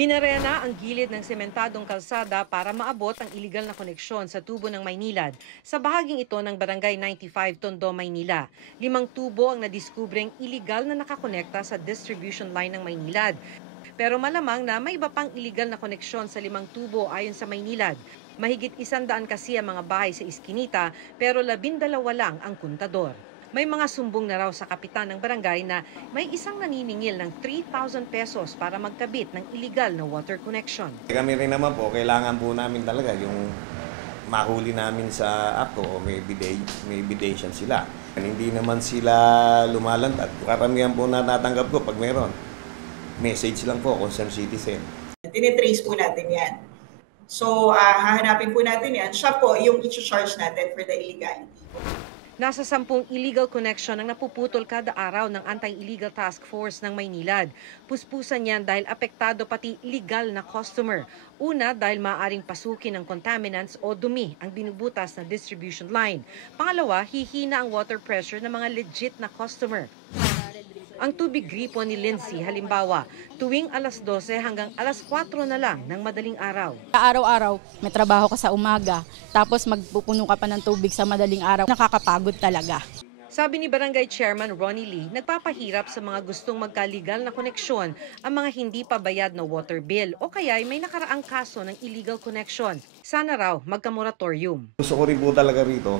Binarena ang gilid ng sementadong kalsada para maabot ang iligal na koneksyon sa tubo ng Maynilad sa bahaging ito ng Barangay 95 Tondo, Maynila. 5 tubo ang nadiskubreng iligal na nakakonekta sa distribution line ng Maynilad. Pero malamang na may iba pang iligal na koneksyon sa 5 tubo ayon sa Maynilad. Mahigit 100 kasi ang mga bahay sa Iskinita pero 12 lang ang kontador. May mga sumbong na raw sa kapitan ng barangay na may isang naniningil ng 3,000 pesos para magkabit ng illegal na water connection. Kami rin naman po, kailangan po namin talaga yung mahuli namin sa akto o may ebidensya sila. Hindi naman sila lumalantad. Karamihan po na natanggap ko pag meron. Message lang po, concerned citizen. Tinitrace po natin yan. So, hahanapin po natin yan. Siya po yung i-charge natin for the illegality. Nasa 10 illegal connection ang napuputol kada araw ng Anti-Illegal Task Force ng Maynilad. Puspusan yan dahil apektado pati legal na customer. Una, dahil maaaring pasukin ng contaminants o dumi ang binubutas na distribution line. Pangalawa, hihina ang water pressure ng mga legit na customer. Ang tubig gripo ni Lindsay, halimbawa, tuwing alas 12 hanggang alas 4 na lang ng madaling araw. Araw-araw, may trabaho ka sa umaga, tapos magpupuno ka pa ng tubig sa madaling araw. Nakakapagod talaga. Sabi ni Barangay Chairman Ronnie Lee, nagpapahirap sa mga gustong magkaligal na koneksyon ang mga hindi pa bayad na water bill o kaya may nakaraang kaso ng illegal connection. Sana raw magka-moratorium. Gusto ko rin po talaga rito,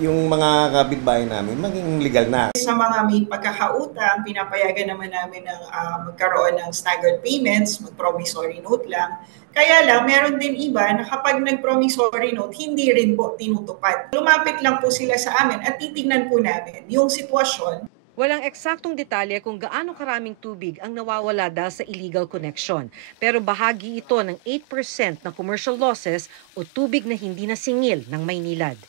yung mga kapitbahay namin maging legal na. Sa mga may pagkakautang, pinapayagan naman namin ng magkaroon ng staggered payments, mag-promissory note lang. Kaya lang, meron din iba na kapag nag-promissory note, hindi rin po tinutupad. Lumapit lang po sila sa amin at titignan po namin yung sitwasyon. Walang eksaktong detalye kung gaano karaming tubig ang nawawala dahil sa illegal connection. Pero bahagi ito ng 8% na commercial losses o tubig na hindi nasingil ng Maynilad.